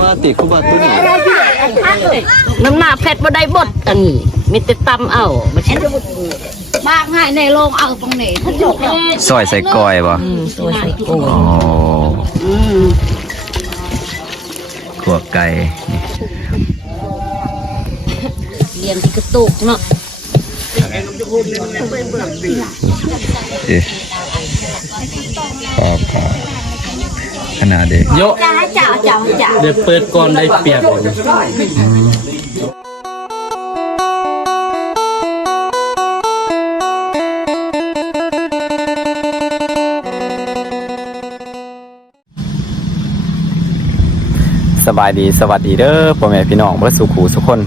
ว่าติคุบาตุนี่น้ำหน้าเพชรบ่ได้บดอันนี้มีแต่ตำเอาไม่ใช่บ้างให้ในโรงเอาตรงนี้ถ้าจบซอยใส่ก้อยบ่ซอยใส่ก้อยขัวไก่เรียนที่กระตุกเนาะก็ขนาดเด็กเยอะจ่าเดี๋ยวเปิดก่อนได้เปรียบสบายดีสวัสดีเด้อพ่อแม่พี่น้องเพื่อสุขูสุขคน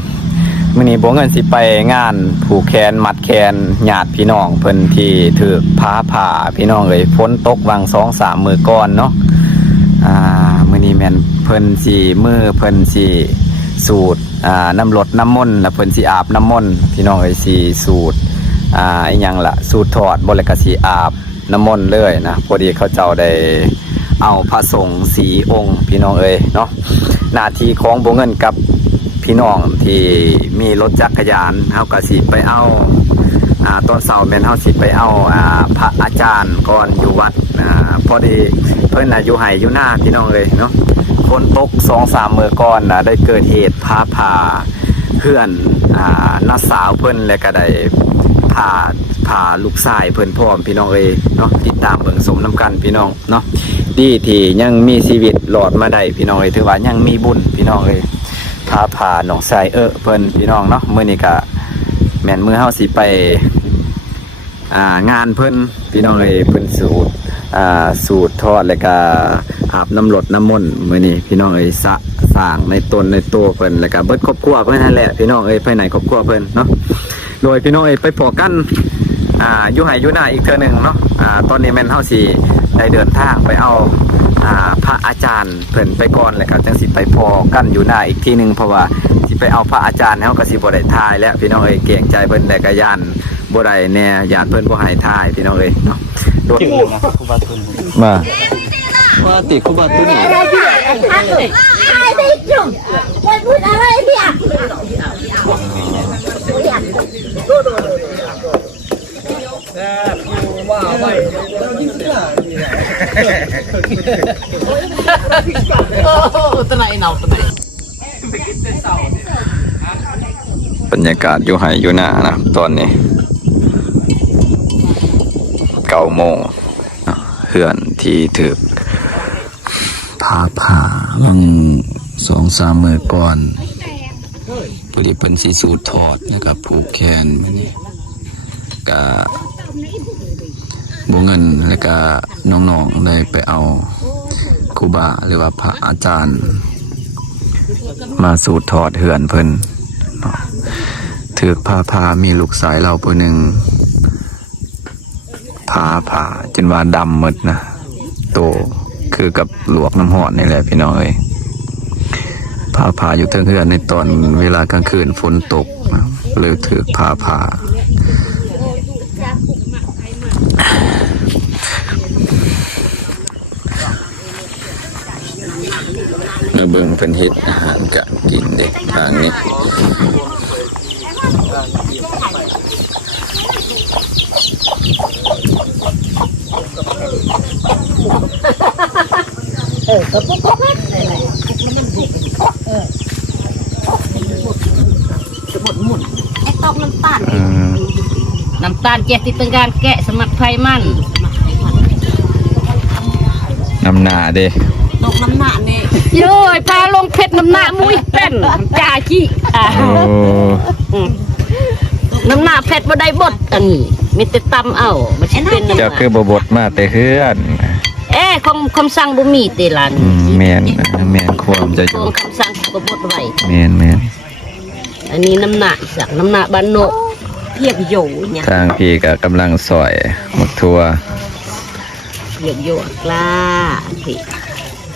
มื้อนี้บ่เงินสิไปงานผูกแขนมัดแขนญาติพี่น้องเพิ่นที่ถูกฟ้าผ่าพี่น้องเอ้ยฝนตกวัง 2-3 มื้อก่อนเนาะมื้อนี้แม่นเพิ่นสิสูตรน้ำรดน้ำมนต์แล้วเพิ่นสิอาบน้ำมนต์พี่น้องเอ้ยสิสูตรอีหยังล่ะสูตรถอดบ่แล้วก็สิอาบน้ำมนต์เลยนะพอดีเขาเจ้าได้เอาพระสงฆ์4 องค์พี่น้องเอ้ยเนาะหน้าที่ของบ่เงินกับพี่น้องที่มีรถจักรยานเฮาก็สิไปเอาตอนเช้าแม่นเฮาสิไปเอาพระอาจารย์ก่อนอยู่วัดพอดีเพิ่นน่ะอยู่ไห้อยู่หน้าพี่น้องเอ้ยเนาะฝนตก 2-3 มื้อก่อนน่ะได้เกิดเหตุฟ้าผ่าเพื่อนน้าสาวเพิ่นแล้วก็ได้ผ่าลูกชายเพิ่นพร้อมพี่น้องเอ้ยเนาะติดตามเบิ่งสมน้ำกันพี่น้องเนาะดีที่ยังมีชีวิตรอดมาได้พี่น้องเอ้ยถือว่ายังมีบุญพี่น้องเอ้ยผ่าน้องชายเพิ่นพี่น้องเนาะมื้อนี้ก็แม่นมื้อเฮาสิไปงานเพิ่นพี่น้องเอ้ยเพิ่นสูตรทอดแล้วก็อาบน้ำรดน้ำมนต์มื้อนี้พี่น้องเอ้ยสร้างในตนในตัวเพิ่นแล้วก็เบิดครอบครัวเพิ่นนั่นแหละพี่น้องเอ้ยไปไหนครอบครัวเพิ่นเนาะโดยพี่น้องเอ้ยไปพอกันอยู่ไห้อยู่หน้าอีกเทื่อนึงเนาะตอนนี้แม่นเฮาสิได้เดินทางไปเอาพระอาจารย์เพิ่นไปก่อนแล้วก็จังสิไปพอกันอยู่หน้าอีกทีนึงเพราะว่าสิไปเอาพระอาจารย์เฮาก็สิบ่ได้ถ่ายแล้วพี่น้องเอ้ยเกรงใจเพิ่นแต่ก็ย่านบ่ได้แน่ย่านเพิ่นบ่ให้ถ่ายพี่น้องเอ้ยเนาะโดยมาว่าติคุบาตุนี่บรรยากาศอยู่ไห้อยู่หน้านะตอนนี้9 โมงเฮือนที่ถึกผ่าลัง 2-3 มื้อก่อนพอดีเป็นสีสูตรทอดนะครับผูกแขนมื้อนี้ก็บ่เงินแล้วก็น้องๆได้ไปเอาครูบาหรือว่าพระอาจารย์มาสูตรทอดเฮือนเพิ่นถือผ่ามีลูกสายเราผู้หนึ่งผ่าจนว่าดำหมดนะโตคือกับลวกน้ำหอดนี่แหละพี่น้องเอ้ยผ่าอยู่เทิงเฮือนในตอนเวลากลางคืนฝนตกนะเลยถือผ่าเบิ่งเป็นเฮ็ดอาหารจะกินเด็กทางนี้กระปุกเพชรหมุนไอ้ต้มน้ำตาลแกะติดเป็นการแกะสมัครไฟมันน้ำหนาเด้ตกน้ำหนาเนี่ยเย้ยพาลงเพชรน้ำหนามุ้ยเป็นจ่าจี้น้ำหนาเพชรบ่ได้บดอันนี้มีแต่ตำเอาไม่ใช่เป็นจะคือบดมาแต่เฮือนคำสั่งบ่มีแต่ละแม่นความจะอยู่คำสั่งก็บดไว้แม่นอันนี้น้ำหนาจากน้ำหนาบ้านโนเพียกโยเนี่ยทางพี่ก็กำลังซอยหมกทั่วเพียกโยกล้าพี่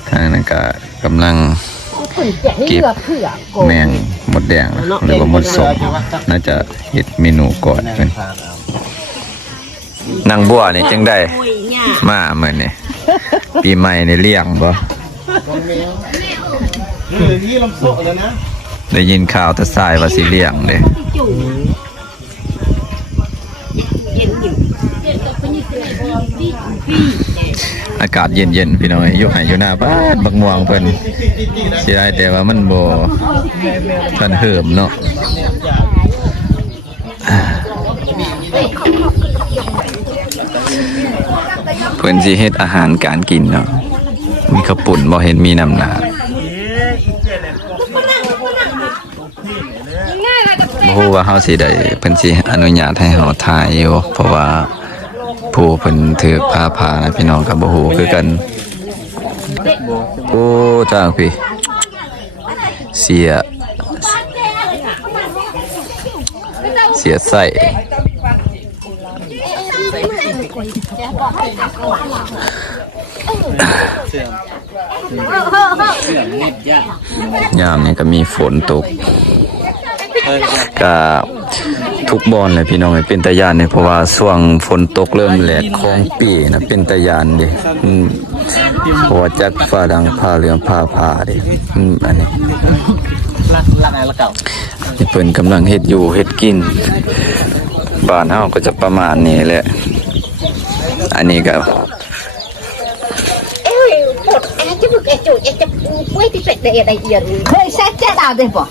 ทางนั้นก็กำลังเก็บแมงหมดแดงหรือว่าหมดสมน่าจะเฮ็ดเมนูก่อนเป็นนางบัวนี่จังได้มาเหมือนนี่ปีใหม่ในเลี้ยงบ่ นี่ลำโซ่แล้วนะ ได้ยินข่าวแต่สายว่าสิเลี้ยงเลยอากาศเย็นๆพี่น้อยอยู่ไหอยู่หน้าบ้านบักม่วงเพิ่นเสียดายแต่ว่ามันบ่ทันเหิมเนาะเพิ่นสิเฮ็ดอาหารการกินเนาะมีข้าวปุ่นบ่เห็นมีน้ำหนาบ่ฮู้ว่าเฮาสิได้เพิ่นสิอนุญาตให้เฮาถ่ายอยู่เพราะว่าผู้เพิ่นถือพานะพี่น้องก็บ่ฮู้คือกันโอ้จ้างพี่เสียใส่ยามนี้ก็มีฝนตกก็ทุกบอนเลยพี่น้องเป็นตะยานเนี่ยเพราะว่าช่วงฝนตกเริ่มแหลกคลองปีนะเป็นตะยานดิเพราะว่าจักฟ้าดังผ้าเหลืองผ้าผ่าดิอันนี้นี่เพิ่นกำลังเฮ็ดอยู่เฮ็ดกินบ้านเฮาก็จะประมาณนี้แหละอันนี้ก็เคยใส่แจ๊ดาวได้ป่ะ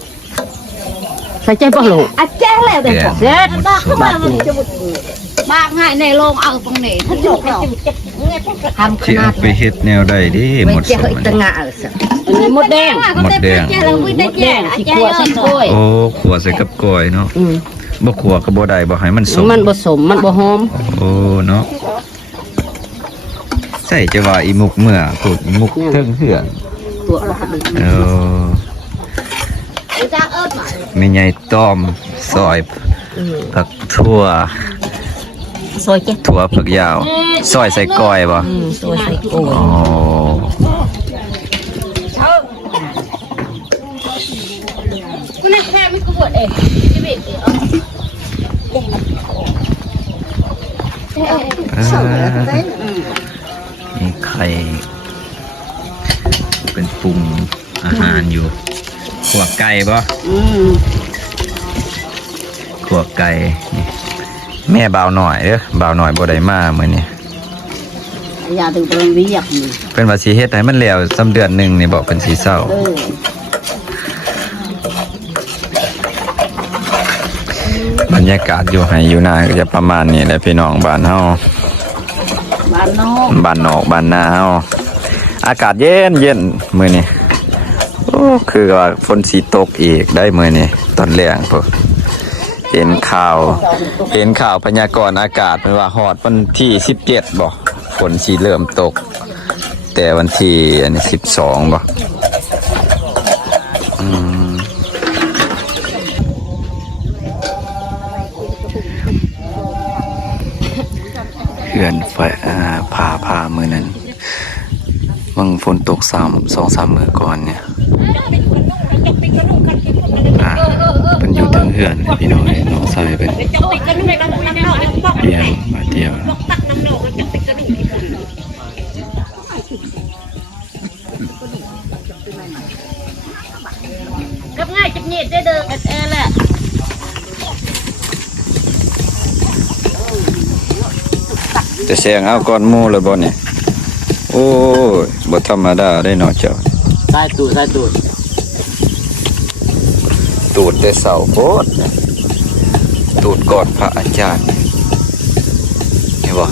ใส่แจ๊ป่ะลูกอ่ะแจ๊แล้วได้ป่ะเด็ดบ้าบ้าง่ายในโรงเอาตรงนี้ถ้าจุกเราทำขนาดไปเฮ็ดแนวใดดิหมดสมอันนี้หมดแดงที่ขัวใส่กล้วยโอ้ขัวใส่กับกล้วยเนาะบ่ขัวก็บ่ได้บ่ให้มันสมมันบ่สมมันบ่หอมโอ้เนาะใส่จะว่าอีมุกเมื่อพูดมุกเทิงเหือนมีไงต้อมซอยผักทั่วซอยแจ๊ถั่วผักยาวซอยใส่ก้อยบ่ซอยใส่ก้อยอ๋อคุณแค่ไม่กบฏเองชีวิตนี่ไข่เป็นปรุงอาหารอยู่ขัวไก่ป่ะขัวไก่แม่บ่าวหน่อยบ่าวหน่อยบ่ได้มาเมื่อนี้อย่าถึงเป็นวิยกเป็นว่าสีเฮ็ดให้มันแล้วซ้ำเดือนหนึ่งนี่บอกเป็นสีเศร้าบรรยากาศอยู่ไหอยู่นาก็จะประมาณนี้แหละพี่น้องบ้านเฮาบ้านนอกบ้านนาเฮาอากาศเย็นมื้อนี้โอ้คือว่าฝนสิตกอีกได้มื้อนี้ตอนแรงพวกเห็นข่าวพยากรณ์อากาศมันว่าฮอดวันที่17บ่ฝนสิเริ่มตกแต่วันที่อันนี้12บ่เขื่อนไฟพามือนั้นบางฝนตก2-3 มื้อก่อนเนี่ยเป็นอยู่ถึงเขื่อนพี่น้องน้องชายเป็นเดียวมาเดียวกับง่ายจับเงียดได้เด้อแอแหละจะแซงเอาก้อนหมูเลยบ่เนี่ยโอ้ยบ่ธรรมดาได้เนาะเจ้าใส่ตูดแต่เสาโพดตูดกอดพระอาจารย์เห็นบ่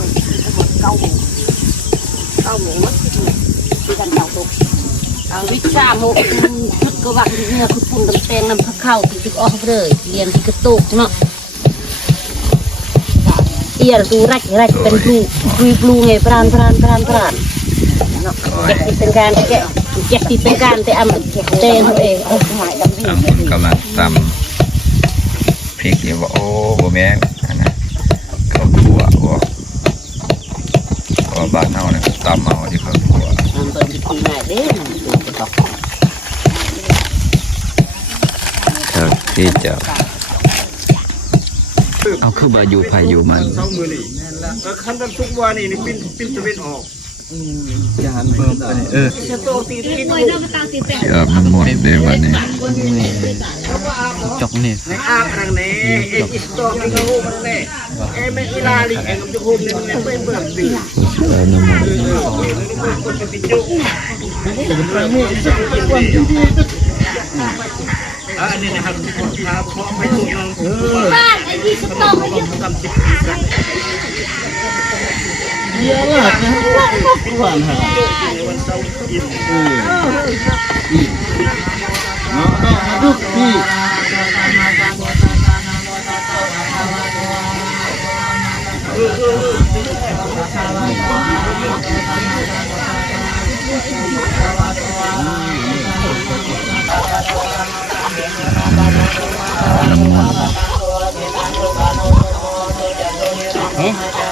วิชาโมชุดกวักเนื้อคือปุ่นน้ำแตงน้ำผักข้าวติดออกเลยเรียนที่กระตุกเนาะเอียดูรักเป็นปลูไงพรานเก็บที่เป็นการแต่อำเตนเองหมายดำวิ่งกำลังตำพริกอยู่ว่าโอ้บ่แม่นนะข้าวคั่วบ่บ้านเฮาเนี่ยตำเอาที่ข้าวคั่วเปิดกินง่ายเด้ที่จะเอาคือบ่อยู่ไผอยู่มันคันทุกวันนี่ปิ้นตะเวนออก จานเพิ่มไปมันหมดเดี๋ยววันนี้จกนี่อาบรังนี้อิสโต้ที่เขาหูมันเลยไม่เวลาดิเองกับทุกคนเนี่ยไม่เบื่อดิน้ำมันอันนี้นะครับพอไปถูกบ้านไอ้ที่สต๊อกมันทำเยอะมากนะวันฮะวันเสาร์กินน้องมาดูพี่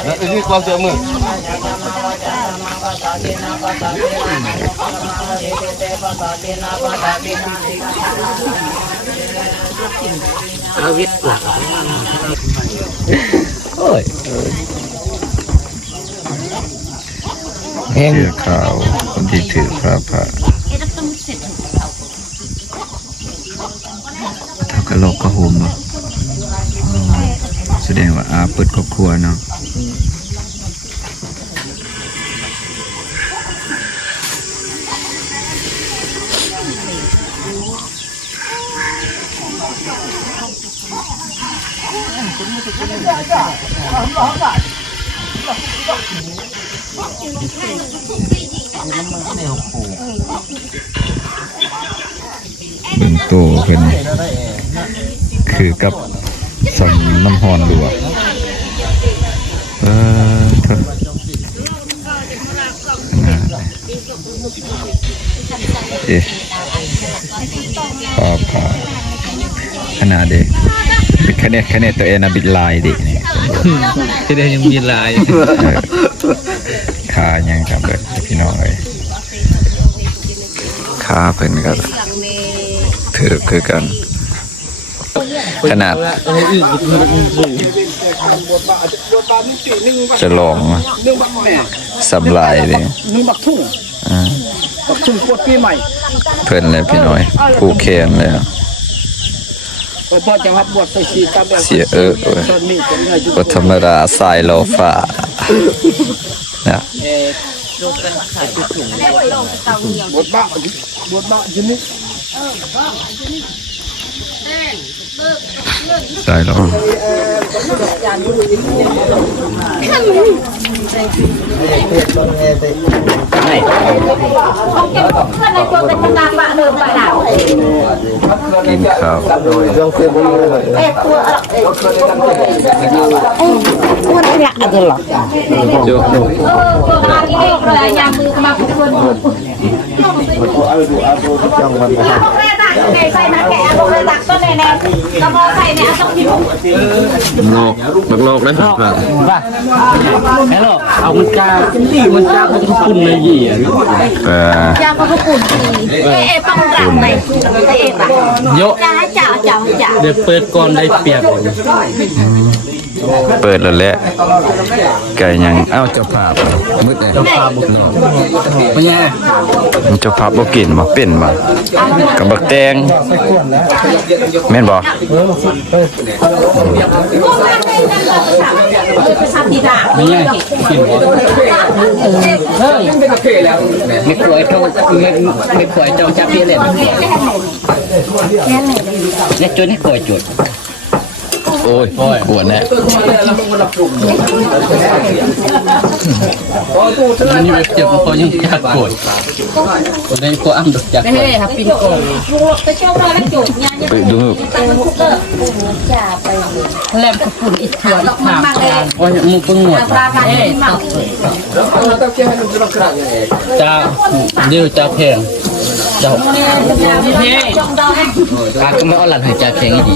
แล้วนี่ความเจอมือเอาวิทย์หลักโอ้ยเสื้อขาวคนที่ถือพระเท่ากับโลกกระหุมแสดงว่าอาเปิดครอบครัวเนาะเป็นโตเป็นคือกับสำน้ำหอนหลวกพอขนาดเด็กคะแนนตัวเองนะบิดลายดินี่ที่ได้ยังบิดลายขายังกับเบิดพี่น้องเลยขาเพิ่นก็ถือคือกันขนาดจะลองสำลายดิเพิ่นเลยพี่น้อยผู้แคนเลยเสียก็ธรรมดาสายโลฟ้านะใช่แล้วกินข้าวมันหลักอะไรหรอโยใส่มาแกะลงเลยตักต้นแน่ๆกระบอกใส่เนี่ยต้องยิ้มโลกบักโลกเลยครับบ้าฮัลโหลเอามันกามันกาเขาจะคุณเลยยี่ยาเขาปุ่นปังรังในเอปะเยอะจ่าเดี๋ยวเปิดก่อนได้เปรียบเปิดแล้วแหละไก่ยังเอ้าเจ้าภาพมืดเลยเจ้าภาพบุกไม่แย่เจ้าภาพบุกินบ่เป็นบ่กับบักแตงแม่นบ่ไม่แย่กินบ่ไม่ควรเจ้าไม่ควรเจ้าจับเพี้ยนเลยเนี่ยจุดนี่ควรจุดโอ้ยปวดแน่นี่เจ็บพอยังอยากปวดได้ก็อ้ำดอกจักไม่ได้ครับปิ้งโอ่งไปดูแลมกระปุ่นอิฐถั่วอิฐหางว่ามึงเพิ่งหมดจ้าเดี๋ยวจ้าแพงเจ้าการก็ไม่เอาหลังหายใจแข็งดี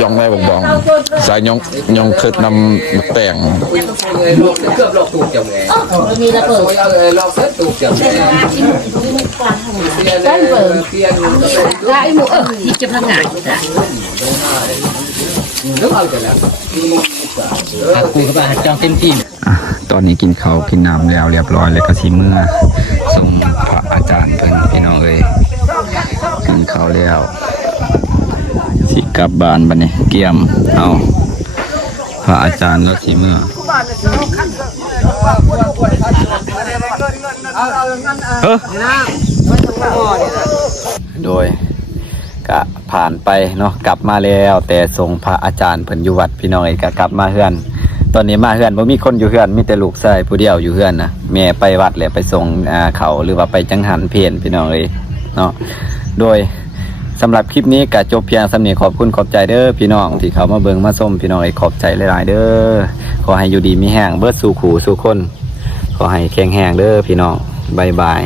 จ้องได้บอกบองสายยองคือนำแป้งมีระเบิดได้เบิร์ได้หมูที่จะพังงาน คุยกับอาจารย์เต็มที่ ตอนนี้กินข้าวกินน้ำแล้วเรียบร้อยแล้วก็สิเมื่อส่งพระอาจารย์เพิ่นพี่น้องเอ้ยกินข้าวแล้วสิกลับบ้านบัดนี้เกี่ยมเอาพระอาจารย์แล้วสิเมื่อโดยก็ผ่านไปเนาะกลับมาแล้วแต่ส่งพระอาจารย์เพิ่นอยู่วัดพี่น้องเอ้ยก็กลับมาเฮือนตอนนี้มาเฮือนบ่มีคนอยู่เฮือนมีแต่ลูกชายผู้เดียวอยู่เฮือนนะแม่ไปวัดแล้วไปส่งเขาหรือว่าไปจังหันเพลพี่น้องเอ้ยเนาะโดยสำหรับคลิปนี้ก็จบเพียงสำนี้ขอบคุณขอบใจเด้อพี่น้องที่เขามาเบิ่งมาส้มพี่น้องเอ้ยขอบใจหลายๆเด้อขอให้อยู่ดีมีแห้งเบิดสู่ขู่สู่คนขอให้แข็งแรงเด้อพี่น้องบ๊ายบาย